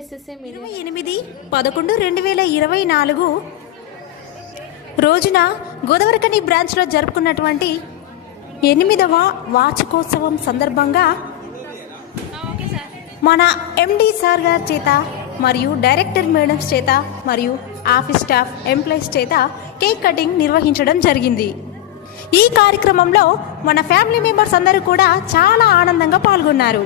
28/11/2024 రోజున గోదావరికని బ్రాంచ్లో జరుపుకున్నటువంటి 8వ వార్షికోత్సవం సందర్భంగా మన ఎండి సార్ గారి చేత మరియు డైరెక్టర్ మేడమ్స్ చేత మరియు ఆఫీస్ స్టాఫ్ ఎంప్లాయీస్ చేత కేక్ కటింగ్ నిర్వహించడం జరిగింది. ఈ కార్యక్రమంలో మన ఫ్యామిలీ మెంబర్స్ అందరూ కూడా చాలా ఆనందంగా పాల్గొన్నారు.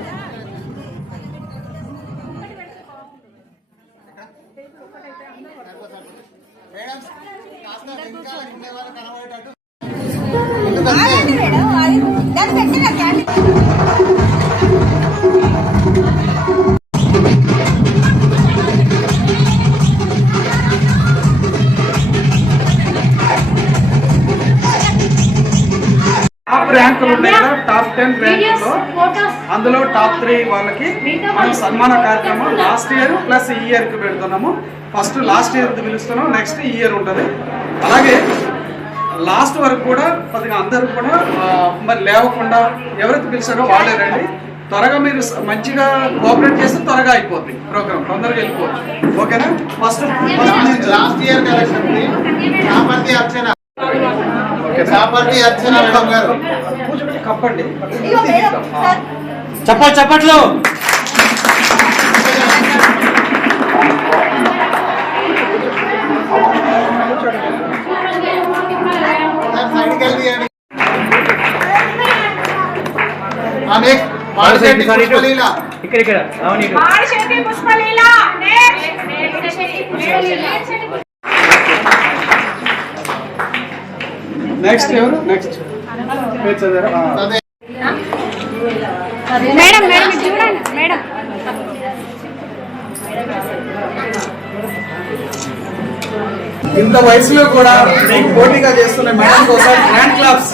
ర్యాంకులు ఉన్నాయి కదా, టాప్ 10 ర్యాంకుల్లో అందులో టాప్ 3 వాళ్ళకి మనం సన్మాన కార్యక్రమం లాస్ట్ ఇయర్ ప్లస్ ఈ ఇయర్కి పెడుతున్నాము. ఫస్ట్ లాస్ట్ ఇయర్ పిలుస్తున్నాం, నెక్స్ట్ ఈ ఇయర్ ఉంటుంది. అలాగే లాస్ట్ వరకు కూడా కొద్దిగా అందరూ కూడా మరి లేవకుండా ఎవరైతే పిలిచారో వాళ్ళే రండి. త్వరగా మీరు మంచిగా కోఆపరేట్ చేస్తే త్వరగా అయిపోద్ది ప్రోగ్రామ్, తొందరగా వెళ్ళిపోవచ్చు. ఓకేనా? ఫస్ట్ లాస్ట్ ఇయర్ కలెక్షన్ చాపర్తి అర్చన మేడం గారు కప్పండి. చప్పట్లు. నెక్స్ట్ ఎవరు? నెక్స్ట్ మేడం మేడం చూడండి మేడం. ఇంత వయసులో కూడా మీకు పోటీగా చేస్తున్న మేడం కోసం గ్రాండ్ క్లాప్స్.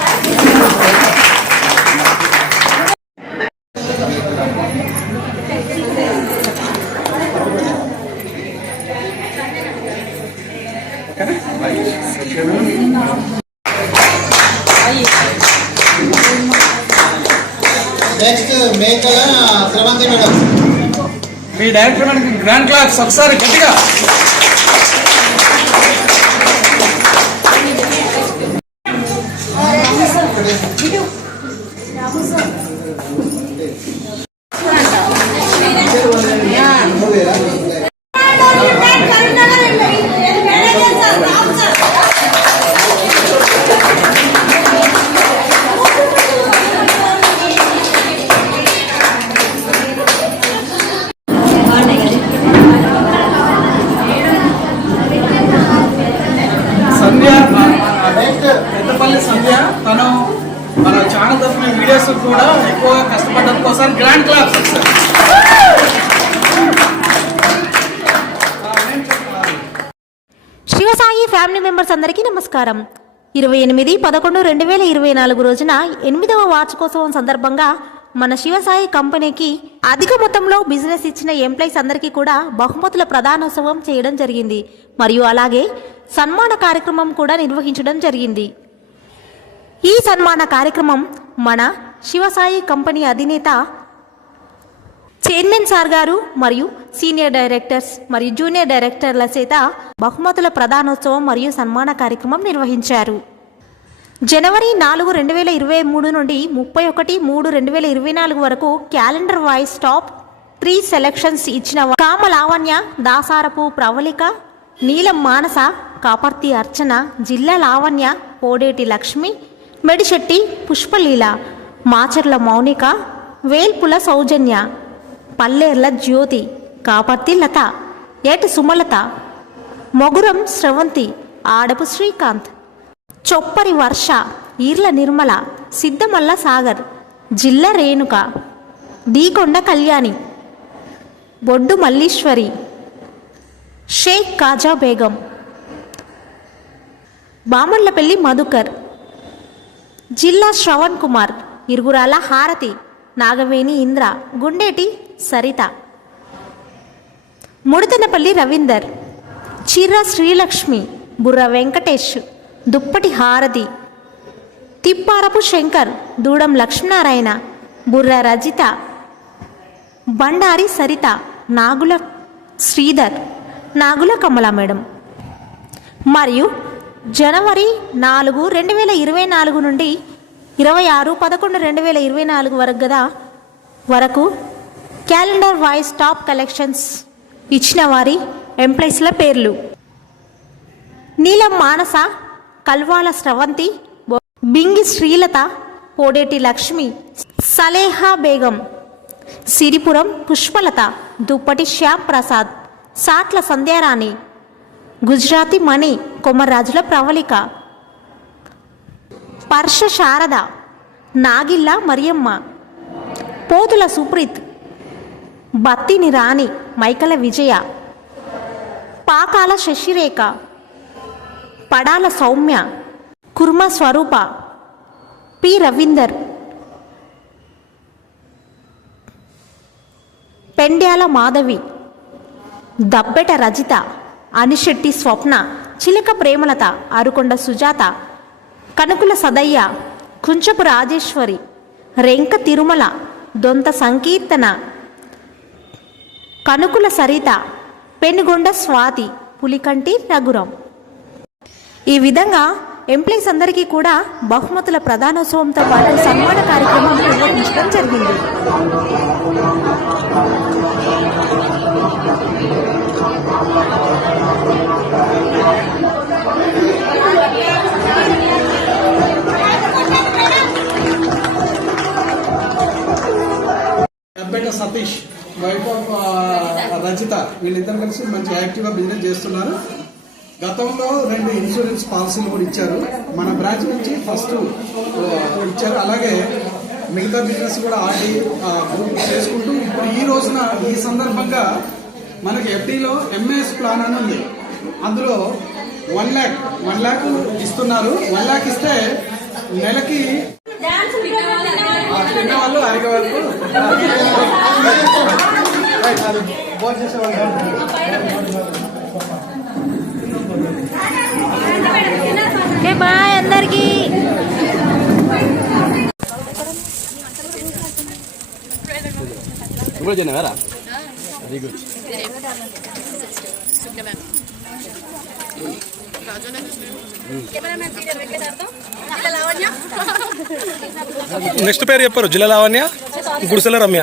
నెక్స్ట్ మేకల శ్రవంతి మేడం. మీ డైరెక్టర్ మేడం గ్రాండ్ క్లాప్స్ ఒకసారి గట్టిగా. పెద్దపల్లి సంధ్య తను మన ఛానల్ తరఫున వీడియోస్ కూడా ఎక్కువగా కష్టపడడం కోసం గ్రాండ్ క్లాప్స్ వస్తారు. శివసాయి ఫ్యామిలీ మెంబర్స్ అందరికీ నమస్కారం. 28/11/2024 రోజున 8వ వార్షికోత్సవం సందర్భంగా మన శివసాయి కంపెనీకి అధిక మొత్తంలో బిజినెస్ ఇచ్చిన ఎంప్లాయీస్ అందరికీ కూడా బహుమతుల ప్రధానోత్సవం చేయడం జరిగింది. మరియు అలాగే సన్మాన కార్యక్రమం కూడా నిర్వహించడం జరిగింది. ఈ సన్మాన కార్యక్రమం మన శివసాయి కంపెనీ అధినేత చైర్మన్ సార్ గారు మరియు సీనియర్ డైరెక్టర్స్ మరియు జూనియర్ డైరెక్టర్ల చేత బహుమతుల ప్రధానోత్సవం మరియు సన్మాన కార్యక్రమం నిర్వహించారు. జనవరి 4, 2023 నుండి 31, 3, 2024 వరకు క్యాలెండర్ వైజ్ టాప్ 3 సెలక్షన్స్ ఇచ్చిన కామ లావణ్య, దాసారపు ప్రవళిక, నీలం మానస, కాపర్తి అర్చన, జిల్లా లావణ్య, పోడేటి లక్ష్మి, మెడిశెట్టి పుష్పలీల, మాచర్ల మౌనిక, వేల్పుల సౌజన్య, పల్లేర్ల జ్యోతి, కాపర్తి లత, ఏటి సుమలత, మొగురం శ్రవంతి, ఆడపు శ్రీకాంత్, చొప్పరి వర్ష, ఈర్ల నిర్మల, సిద్ధమల్ల సాగర్, జిల్లా రేణుక, దీకొండ కళ్యాణి, బొడ్డు మల్లీశ్వరి, షేక్ కాజా బేగం, బామళ్లపల్లి మధుకర్, జిల్లా శ్రవణ్ కుమార్, ఇరుగురాల హారతి, నాగవేణి ఇంద్ర, గుండేటి సరిత, ముడితనపల్లి రవీందర్, చిర్ర శ్రీలక్ష్మి, బుర్ర వెంకటేష్, దుప్పటి హారతి, తిప్పారపు శంకర్, దూడం లక్ష్మీనారాయణ, బుర్ర రజిత, బండారి సరిత, నాగుల శ్రీధర్, నాగుల కమల మేడం. మరియు జనవరి 4, 2024 నుండి 26/11/2024 వరకు క్యాలెండర్ వైజ్ టాప్ కలెక్షన్స్ ఇచ్చిన వారి ఎంప్లాయీస్ల పేర్లు: నీలం మానస, కల్వాల స్రవంతి, బింగి శ్రీలత, పోడేటి లక్ష్మి, సలేహా బేగం, సిరిపురం పుష్పలత, దుప్పటి శ్యామ్ ప్రసాద్, సాట్ల సంధ్యారాణి, గుజరాతీ మణి, కొమర్రాజుల ప్రవళిక, పర్ష శారద, నాగిల్ల మరియమ్మ, పోతుల సుప్రీత్, బత్తిని రాణి, మైకల విజయ, పాకాల శశిరేఖ, పడాల సౌమ్య, కుర్మ స్వరూప, పి రవీందర్, పెండ్యాల మాధవి, దబ్బెట రజిత, అనిశెట్టి స్వప్న, చిలక ప్రేమలత, అరుకొండ సుజాత, కనుకుల సదయ్య, కుంచపు రాజేశ్వరి, రెంక తిరుమల, దొంత సంకీర్తన, కనుకుల సరిత, పెనుగొండ స్వాతి, పులికంటి రఘురం. ఈ విధంగా ఎంప్లాయీస్ అందరికీ కూడా బహుమతుల ప్రధానోత్సవంతో పాటు సన్మాన కార్యక్రమం నిర్వహించడం జరిగింది. దబ్బెట సతీష్, వైఫ్ ఆఫ్ రజిత, వీళ్ళిద్దరు కలిసి మంచి యాక్టివ్గా బిజినెస్ చేస్తున్నారు. గతంలో 2 ఇన్సూరెన్స్ పాలసీలు కూడా ఇచ్చారు. మన బ్రాంచ్ నుంచి ఫస్ట్ ఇచ్చారు. అలాగే మిగతా బిజినెస్ కూడా ఆడి గ్రూప్ చేసుకుంటూ ఇప్పుడు ఈ రోజున ఈ సందర్భంగా మనకి ఎఫ్డీలో ఎంఏఎస్ ప్లాన్ అని ఉంది. అందులో 1 lakh ఇస్తున్నారు. 1 lakh ఇస్తే నెలకి తిన్న వాళ్ళు ఆగే వరకు భోజనం చేసేవాళ్ళు. బాయ్ అందరికీ. నెక్స్ట్ పేరు చెప్పారు. జిల్లా లావణ్య, గుడిసెల రమ్య.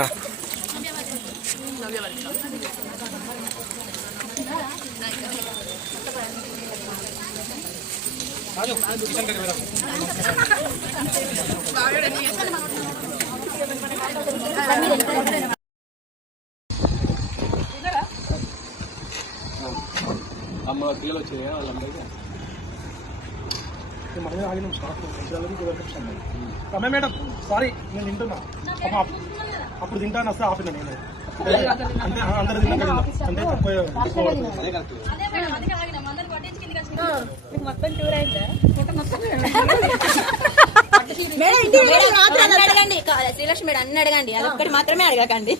అమ్మ పిల్లలు వచ్చాయా వాళ్ళందరికీ? మనమే ఆగినాం స్టాక్. రమ్య మేడం సారీ, నేను తింటున్నా. అప్పుడు తింటాను వస్తే ఆపిన నేను. అంటే అందరు తిన్నాక అంటే తక్కువ మొత్తం టూర్ అయితే శ్రీలక్ష్మి మేడం అన్ని అడగండి, అది ఒక్కటి మాత్రమే అడగకండి.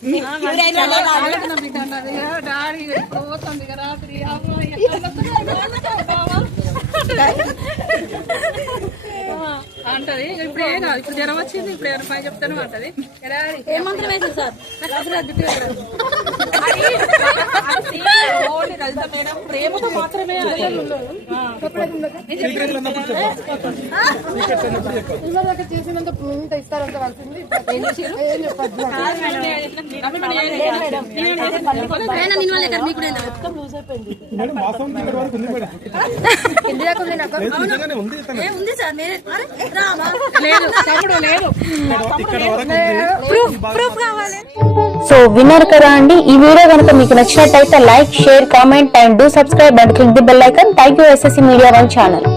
అంటది ఇప్పుడు ఏం కాదు, ఇప్పుడు జ్వరం వచ్చింది, ఇప్పుడు ఎవరి పై చెప్తాను అంటది. ఏ మంత్రం వేసింది సార్? ప్రేమతో మాత్రమే చేసినంత ఇంత ఇస్తారంత వలసింది ఏం చెప్పద్దు. ఉంది సార్ ప్రూఫ్ కావాలి. సో విన్నర్ కదా అండి. ఈ వీడియో కనుక మీకు నచ్చినట్టయితే like, share, comment and do subscribe and click the bell icon. Thank you SSC Media One channel.